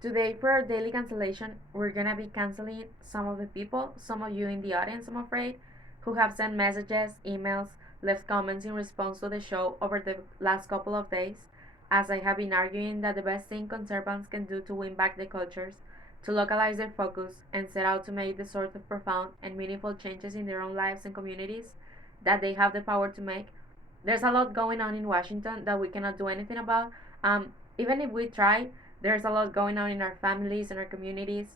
Today, for our daily cancellation, we're gonna be canceling some of the people, some of you in the audience, I'm afraid, who have sent messages, emails, left comments in response to the show over the last couple of days, as I have been arguing that the best thing conservatives can do to win back the cultures, to localize their focus, and set out to make the sort of profound and meaningful changes in their own lives and communities that they have the power to make. There's a lot going on in Washington that we cannot do anything about. Even if we try, there's a lot going on in our families and our communities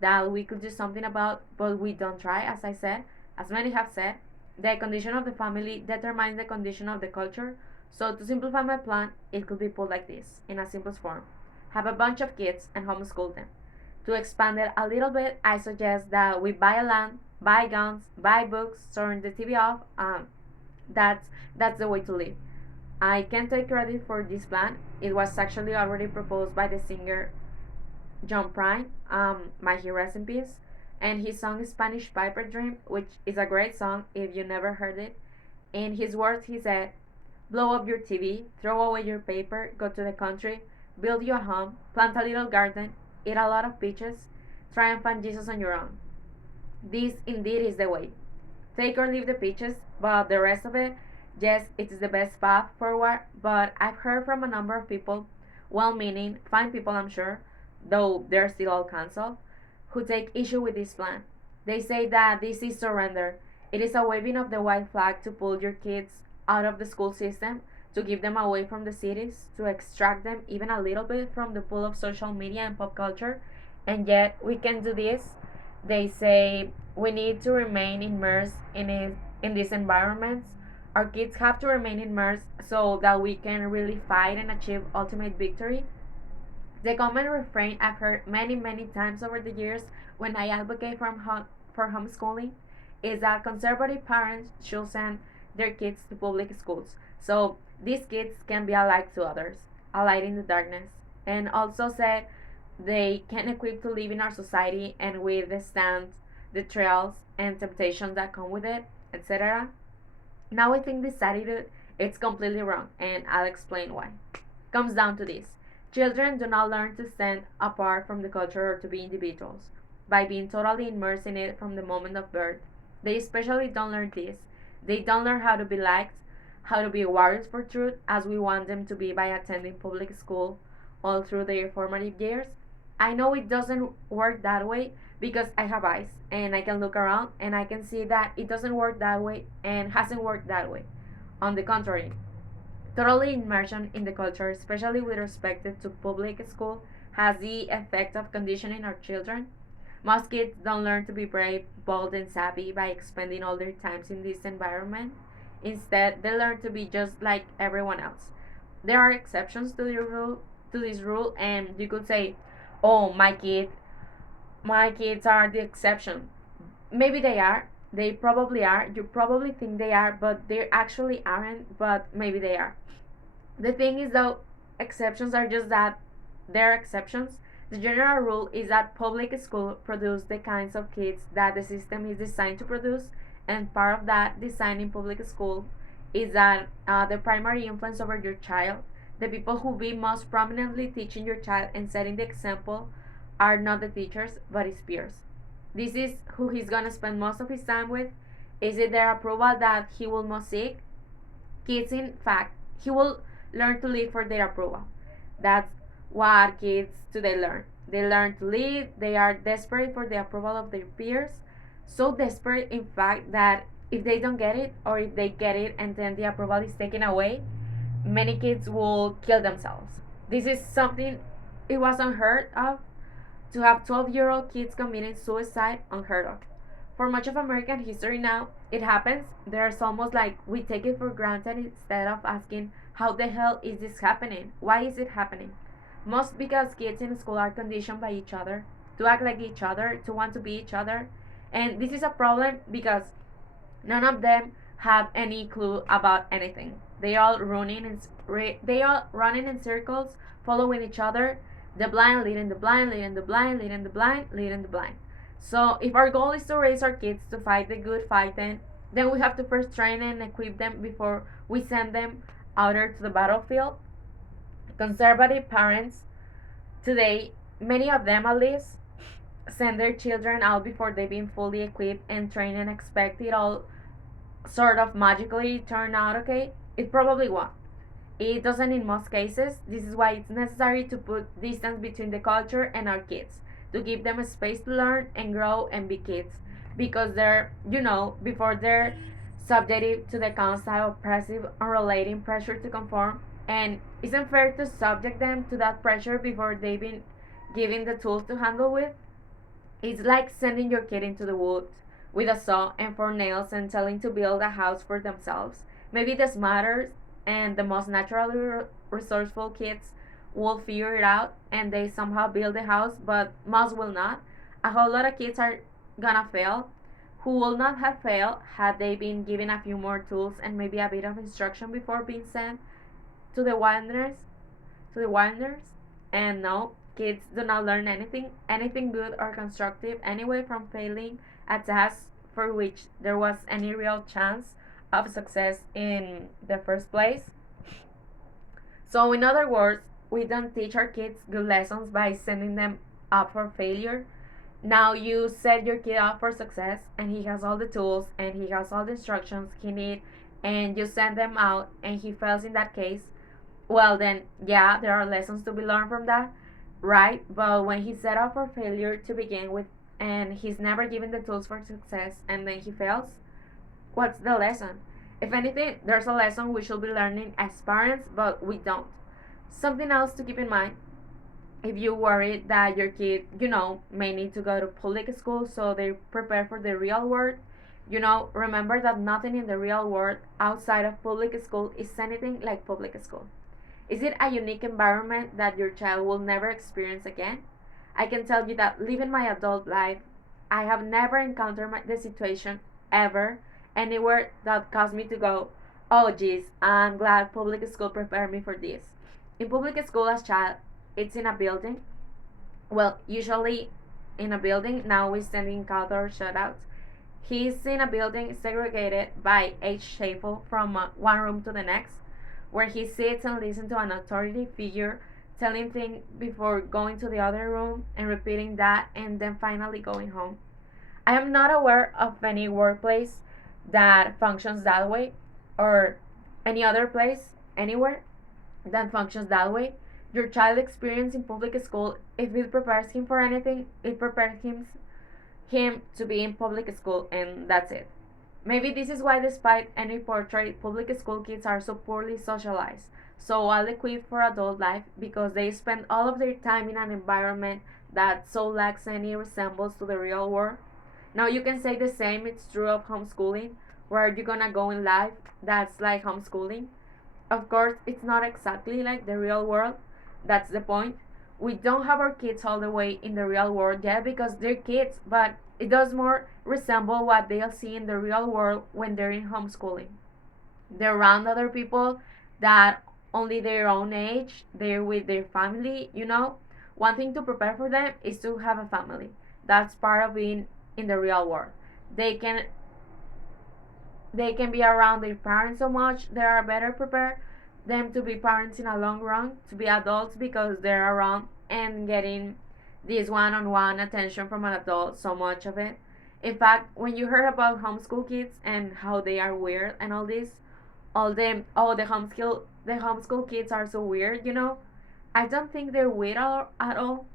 that we could do something about, but we don't try, as I said. As many have said, the condition of the family determines the condition of the culture. So, to simplify my plan, it could be put like this in a simplest form: have a bunch of kids and homeschool them. To expand it a little bit, I suggest that we buy a land, buy guns, buy books, turn the TV off. That's the way to live. I can take credit for this plan. It was actually already proposed by the singer John Prine, my he rest in peace, and his song Spanish Piper Dream, which is a great song if you never heard it. In his words, he said, "Blow up your TV, throw away your paper, go to the country, build you a home, plant a little garden, eat a lot of peaches, try and find Jesus on your own. This indeed is the way. Take or leave the peaches, but the rest of it, yes, it is the best path forward." But I've heard from a number of people, well meaning, fine people I'm sure, though they're still all cancelled, who take issue with this plan. They say that this is surrender. It is a waving of the white flag to pull your kids out of the school system, to give them away from the cities, to extract them even a little bit from the pool of social media and pop culture. And yet, we can do this. They say we need to remain immersed in these environments. Our kids have to remain immersed so that we can really fight and achieve ultimate victory. The common refrain I've heard many, many times over the years when I advocate for homeschooling is that conservative parents should send their kids to public schools. So these kids can be a light to others, a light in the darkness, and also say they can equip to live in our society and withstand the trials and temptations that come with it, etc. Now I think this attitude is completely wrong, and I'll explain why. Comes down to this: children do not learn to stand apart from the culture or to be individuals by being totally immersed in it from the moment of birth. They especially don't learn this. They don't learn how to be liked, how to be warriors for truth as we want them to be by attending public school all through their formative years. I know it doesn't work that way because I have eyes and I can look around and I can see that it doesn't work that way and hasn't worked that way. On the contrary, totally immersion in the culture, especially with respect to public school, has the effect of conditioning our children. Most kids don't learn to be brave, bold, and savvy by expending all their times in this environment. Instead, they learn to be just like everyone else. There are exceptions to this rule, and you could say, "Oh, my kids are the exception." Maybe they are. They probably are. You probably think they are, but they actually aren't. But maybe they are. The thing is, though, exceptions are just that, they're exceptions. The general rule is that public school produce the kinds of kids that the system is designed to produce, and part of that design in public school is that the primary influence over your child, the people who be most prominently teaching your child and setting the example, are not the teachers but his peers. This is who he's gonna spend most of his time with. Is it their approval that he will most seek? Kids, in fact, he will learn to live for their approval. That's what kids today learn. They learn to live, they are desperate for the approval of their peers. So desperate, in fact, that if they don't get it, or if they get it and then the approval is taken away, many kids will kill themselves. This is something it was unheard of. To have 12-year-old kids committing suicide, unheard of. For much of American history now, it happens. There's almost like we take it for granted instead of asking, how the hell is this happening? Why is it happening? Most because kids in school are conditioned by each other to act like each other, to want to be each other. And this is a problem because none of them have any clue about anything. They all running in circles, following each other, the blind leading the blind, leading the blind, leading the blind, leading the blind. So if our goal is to raise our kids to fight the good fight, then we have to first train and equip them before we send them out there to the battlefield. Conservative parents today Many of them, at least, send their children out before they've been fully equipped and trained and expect it all sort of magically turn out okay. It probably won't. It doesn't in most cases. This is why it's necessary to put distance between the culture and our kids, to give them a space to learn and grow and be kids. Because they're, before they're subjective to the constant oppressive, unrelating pressure to conform. And isn't fair to subject them to that pressure before they've been given the tools to handle with. It's like sending your kid into the woods with a saw and four nails and telling to build a house for themselves. Maybe the smartest and the most naturally resourceful kids will figure it out and they somehow build the house, but most will not. A whole lot of kids are gonna fail who will not have failed had they been given a few more tools and maybe a bit of instruction before being sent to the wilderness to the wilderness. And no, kids do not learn anything good or constructive anyway from failing a task for which there was any real chance of success in the first place. So, in other words, we don't teach our kids good lessons by sending them up for failure. Now you set your kid up for success and he has all the tools and he has all the instructions he needs, and you send them out and he fails in that case. Well, then, yeah, there are lessons to be learned from that, right? But when he's set up for failure to begin with and he's never given the tools for success and then he fails, what's the lesson? If anything, there's a lesson we should be learning as parents, but we don't. Something else to keep in mind, if you worry that your kid, may need to go to public school so they prepare for the real world, remember that nothing in the real world outside of public school is anything like public school. Is it a unique environment that your child will never experience again? I can tell you that living my adult life, I have never encountered the situation ever anywhere that caused me to go, oh geez, I'm glad public school prepared me for this. In public school as child, it's in a building. Well, usually in a building. Now we send in color shutouts. He's in a building segregated by age shuffle from one room to the next, where he sits and listens to an authority figure telling things before going to the other room and repeating that and then finally going home. I am not aware of any workplace that functions that way, or any other place anywhere that functions that way. Your child experience in public school, if it prepares him for anything, it prepares him to be in public school, and that's it. Maybe this is why, despite any portrait, public school kids are so poorly socialized, so well equipped for adult life because they spend all of their time in an environment that so lacks any resemblance to the real world. Now you can say the same, it's true of homeschooling. Where are you gonna go in life that's like homeschooling? Of course, it's not exactly like the real world. That's the point. We don't have our kids all the way in the real world yet because they're kids, but it does more resemble what they'll see in the real world when they're in homeschooling. They're around other people that only their own age, they're with their family. One thing to prepare for them is to have a family. That's part of being in the real world. They can they can be around their parents so much they are better prepared them to be parents in a long run, to be adults because they're around and getting this one-on-one attention from an adult, so much of it. In fact, when you heard about homeschool kids and how they are weird and all this, all them, oh, the homeschool kids are so weird. I don't think they're weird at all.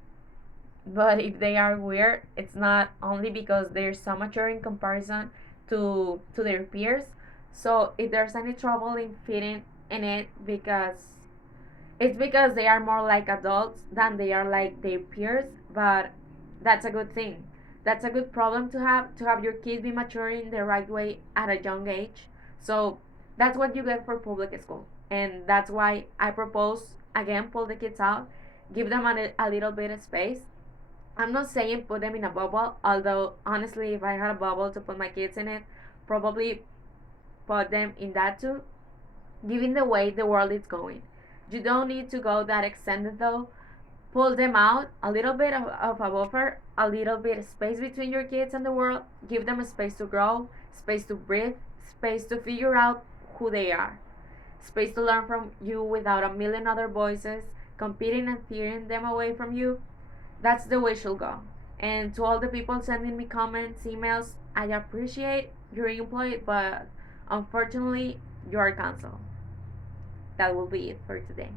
But if they are weird, it's not only because they're so mature in comparison to their peers. So if there's any trouble in fitting in it, it's because they are more like adults than they are like their peers. But that's a good thing. That's a good problem to have your kids be mature in the right way at a young age. So that's what you get for public school, and that's why I propose again, pull the kids out, give them a little bit of space. I'm not saying put them in a bubble, although honestly, if I had a bubble to put my kids in it, probably put them in that too, given the way the world is going. You don't need to go that extended though. Pull them out, a little bit of a buffer, a little bit of space between your kids and the world. Give them a space to grow, space to breathe, space to figure out who they are, space to learn from you without a million other voices competing and tearing them away from you. That's the way it should go. And to all the people sending me comments, emails, I appreciate your employee, but unfortunately, you are canceled. That will be it for today.